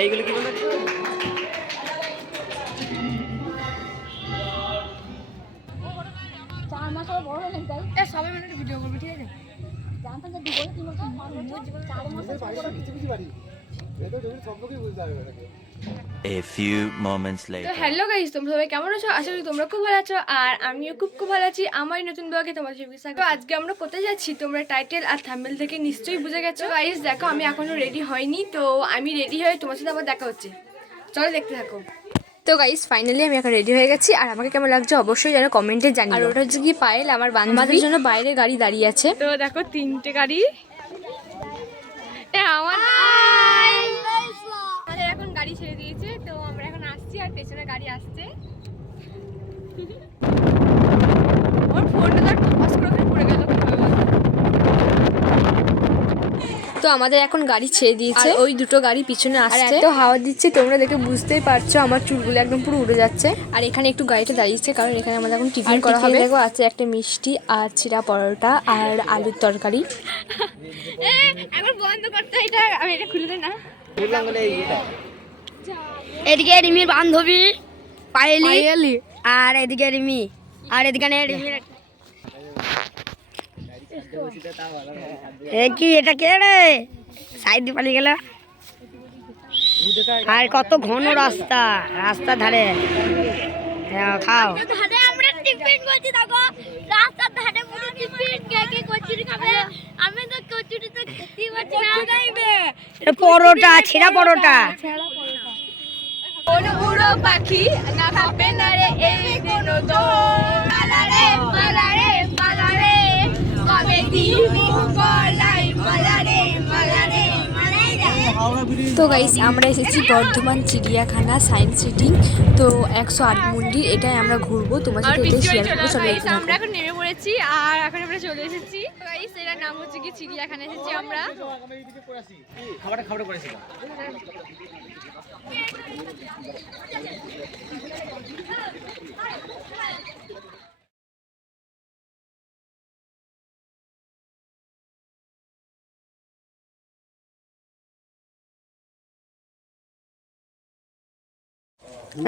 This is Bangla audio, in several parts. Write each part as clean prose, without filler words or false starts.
এইগুলো কি বলতো সবাই মিলে ভিডিও করবি, ঠিক আছে? A few moments তো later. হ্যালো গাইস, তোমরা সবাই কেমন আছো? আশা করি তোমরা খুব ভালো আছো, আর আমিও খুব ভালো আছি। আমার নতুন ব্লগে তোমাদের সবাইকে স্বাগত। তো আজকে আমরা কোথায় যাচ্ছি তোমরা টাইটেল আর থাম্বনেল থেকে নিশ্চয়ই বুঝে গেছো। গাইস দেখো, আমি এখনো রেডি হয়নি, তো আমি রেডি হয়ে তোমার সাথে আবার দেখা হচ্ছে। চলো দেখতে থাকো। তো গাইস ফাইনালি আমি এখন রেডি হয়ে গেছি, আর আমাকে কেমন লাগছে অবশ্যই যেন কমেন্টে জানিও। আর ওটা হচ্ছে কি পায়েল, আমার বান্ধবীর জন্য বাইরে গাড়ি দাঁড়িয়ে আছে। তো দেখো 3টে গাড়ি। আমাদের এখন গাড়ি ছেড়ে দিয়েছে, তো আমরা এখন আসছি, আর পেছনে গাড়ি আসছে। ওর ফোনটা তো টপাস করে পড়ে গেল। তো আমাদের এখন গাড়ি ছেড়ে দিয়েছে, আর ওই দুটো গাড়ি পিছনে আসছে। এত হাওয়া দিচ্ছে, তোমরা দেখে বুঝতেই পারছো আমার চুলগুলো একদম পুরো উড়ে যাচ্ছে। আর এখানে একটু গাড়িটা দাঁড়িয়েছে, কারণ এখানে আমাদের এখন টিফিন করা হবে। দেখো আছে একটা মিষ্টি আর চিড়া পরোটা আর আলুর তরকারি। এখন বন্ধ করতে, এটা আমি এটা খুলে দেই না। এদিকে রিমির বান্ধবী পায়েলি, আর এদিকে রিমি, আর এদিকে কি এটা কে রে? সাইড দিয়ে পালিয়ে গেল। আর কত ঘন রাস্তা, রাস্তার ধারে। হ্যাঁ, খাও। আমরা টিফিন করছি, দেখো রাস্তার ধারে পুরো টিফিন, কে কে কচুরি খাবে? আমি তো কচুরি তো খেতেই পারছি না। পরোটা, ছেঁড়া পরোটা। কোন উড়ো পাখি না খাবে না রে এই দিন তো। পালারে পালারে পালারে কবে দিবি বলাই পালারে পালারে পালারে। তো গাইস আমরা এসেছি বর্ধমান চিড়িয়াখানা সায়েন্স সিটি। তো 108 মন্দির, এটাই আমরা ঘুরবো, তোমার সাথে এটাই শেয়ার করবো। চলো আমরা এখন নেমে পড়েছি, আর এখন আমরা চলে এসেছি। গাইস এটার নাম হচ্ছে কি চিড়িয়াখানা এসেছি আমরা। খাবারটা করেছিল।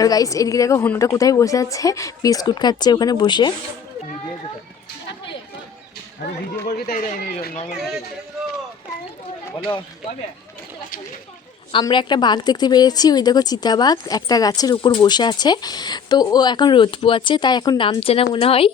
আর গাইস এদিকে দেখো হনুটা কোথায় বসে আছে, বিস্কুট খাচ্ছে ওখানে বসে। আমি ভিডিও করবি তাই নরমাল বলো। আমরা একটা বাঘ দেখতে পেয়েছি, ওই দেখো চিতাবাঘ একটা গাছের উপর বসে আছে। তো ও এখন রোদ পোয়াচ্ছে, তাই এখন নামছে না মনে হয়।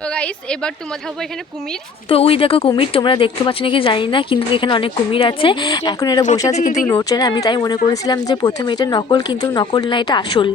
তো গাইস এবার তোমার খাবো এখানে কুমির। তো ওই দেখো কুমির, তোমরা দেখতে পাচ্ছ নাকি জানি না, কিন্তু এখানে অনেক কুমির আছে। এখন এটা বসে আছে কিন্তু নড়ছে না। আমি তাই মনে করেছিলাম যে প্রথমে এটা নকল, কিন্তু নকল না, এটা আসল।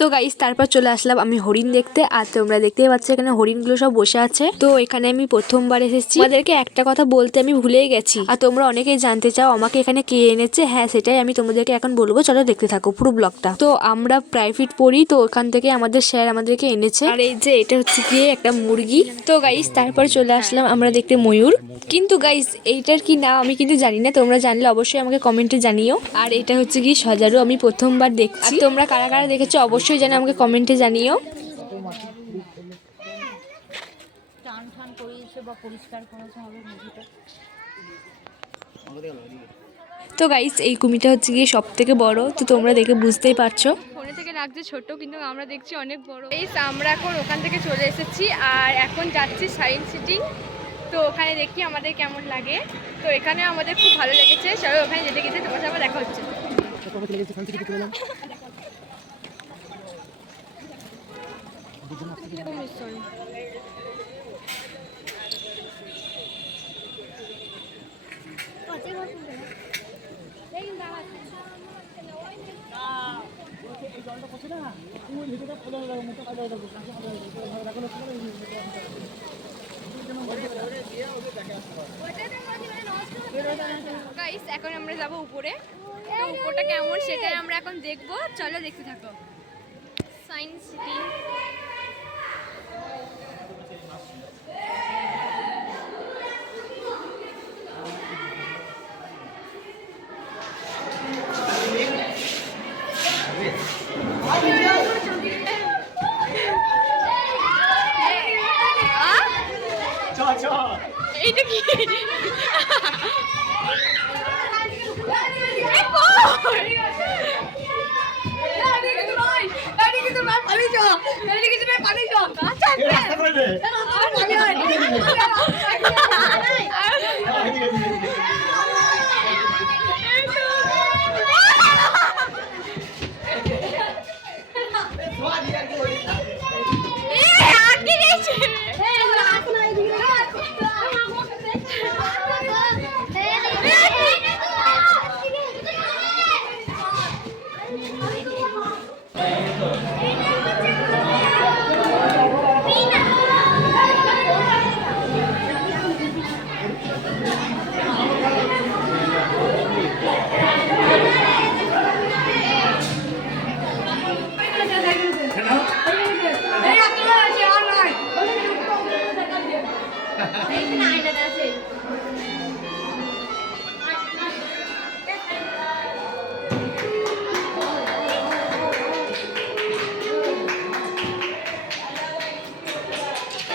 তো গাইস তারপর চলে আসলাম আমি হরিণ দেখতে, আর তোমরা দেখতেই পাচ্ছ এখানে হরিণগুলো সব বসে আছে। তো এখানে আমি প্রথমবার এসেছি। আমাদেরকে একটা কথা বলতে আমি ভুলেই গেছি, আর তোমরা অনেকেই জানতে চাও আমাকে এখানে কে এনেছে। হ্যাঁ, সেটাই আমি তোমাদেরকে এখন বলবো, চলো দেখতে থাকো পুরো ব্লগটা। তো আমরা প্রাইভেট পড়ি, তো ওখান থেকে আমাদের স্যার আমাদেরকে এনেছে। আর এই যে এটা হচ্ছে গিয়ে একটা মুরগি। তো গাইস তারপরে চলে আসলাম আমরা দেখতে ময়ূর। কিন্তু গাইস এইটার কি নাম আমি কিন্তু জানি না, তোমরা জানলে অবশ্যই আমাকে কমেন্টে জানিও। আর এটা হচ্ছে কি সজারু, আমি প্রথমবার দেখছি। আর তোমরা কারা কারা দেখেছো অবশ্যই জানো, আমাকে কমেন্টে জানিও। তো গাইস এই কুমিরটা হচ্ছে গিয়ে সব থেকে বড়, তো তোমরা দেখে বুঝতেই পারছো। ফোনে থেকে লাগছে ছোট, কিন্তু আমরা দেখছি অনেক বড়। গাইস আমরা এখন ওখান থেকে চলে এসেছি, আর এখন যাচ্ছি সায়েন্স সিটি। তো ওখানে দেখি আমাদের কেমন লাগে। তো এখানে আমাদের খুব ভালো লেগেছে, চলো ওখানে যেতে গেছে তোমার সাথে দেখা হচ্ছে। গাইস এখন আমরা যাব উপরে, তো উপরটা কেমন সেটাই আমরা এখন দেখবো, চলো দেখতে থাকো। সায়েন্স সিটি এইটা কি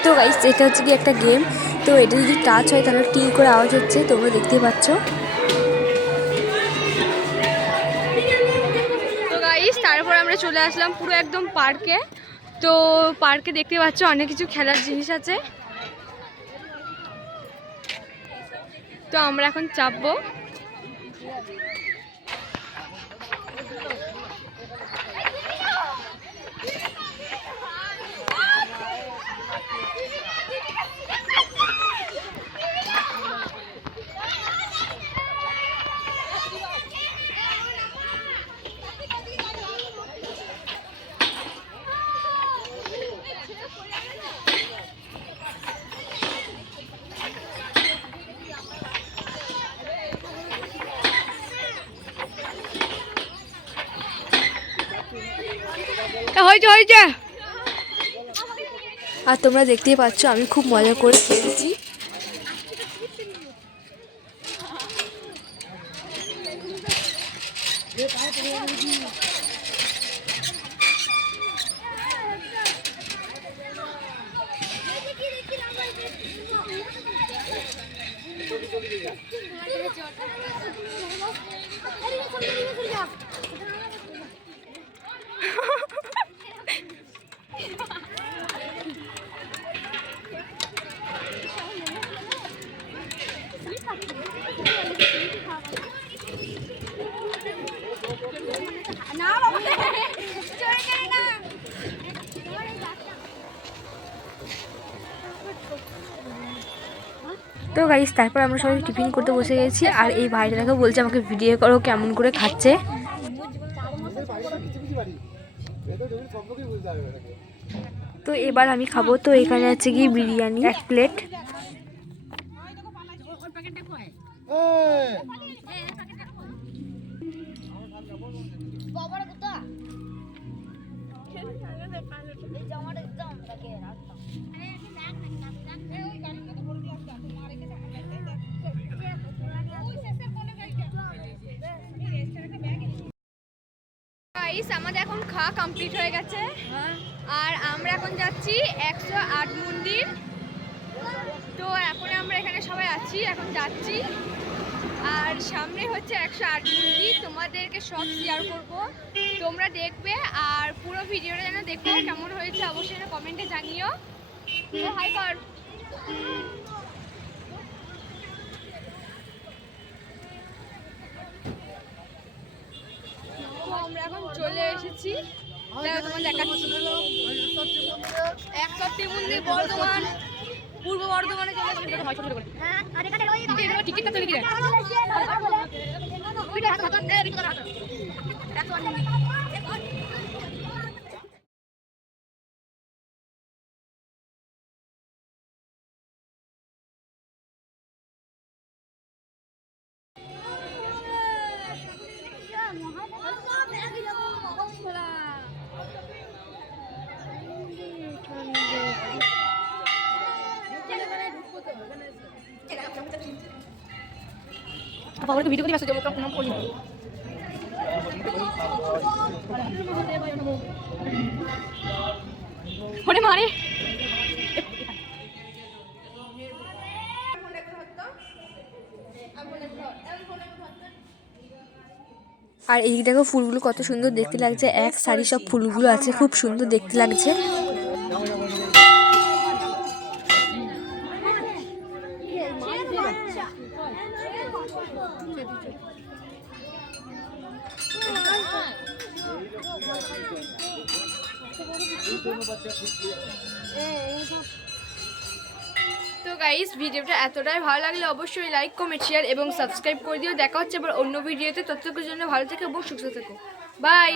তো গাইস এটা হচ্ছে কি একটা গেম। তো এটা যদি টাচ হয় তাহলে টি করে আওয়াজ হচ্ছে, তোমরা দেখতেই পাচ্ছ। তো গাইস তারপর আমরা চলে আসলাম পুরো একদম পার্কে। তো পার্কে দেখতে পাচ্ছ অনেক কিছু খেলার জিনিস আছে। তো আমরা এখন চাপবো। হয়েছে। আর তোমরা দেখতেই পাচ্ছ আমি খুব মজা করে খেলছি। তো গাইস তারপর আমরা সবাই টিফিন করতে বসে গেছি। আর এই ভাইটাকে বলছে আমাকে ভিডিও করো কেমন করে খাচ্ছে। তো এবার আমি খাবো। তো এখানে আছে কি বিরিয়ানি 1 প্লেট। গাইস আমাদের এখন খাওয়া কমপ্লিট হয়ে গেছে। আর আমরা এখন যাচ্ছি 108 মন্দির। তো এখন আমরা এখানে সবাই আছি, এখন যাচ্ছি। আর সামনে হচ্ছে 108 মন্দির, তোমাদেরকে সব শেয়ার করব, তোমরা দেখবে। আর পুরো ভিডিওটা যেন দেখো কেমন হয়েছে অবশ্যই কমেন্টে জানিও। হাই কর। আমরা এখন চলে এসেছি, তোমার দেখাচ্ছি। 108 মন্দির বর্ধমান, পূর্ব বর্ধমানে চলে এসেছি। টিকিটটা চলে গিয়ে ভিডিও করে আসছে মারে আর এই দেখো ফুলগুলো কত সুন্দর দেখতে লাগছে, এক সারি সব ফুলগুলো আছে, খুব সুন্দর দেখতে লাগছে। তো গাইস ভিডিওটা এতটাই ভালো লাগলে অবশ্যই লাইক কমেন্ট শেয়ার এবং সাবস্ক্রাইব করে দিও। দেখা হচ্ছে আবার অন্য ভিডিওতে। ততক্ষণের জন্য ভালো থেকো এবং সুস্থ থেকো। বাই।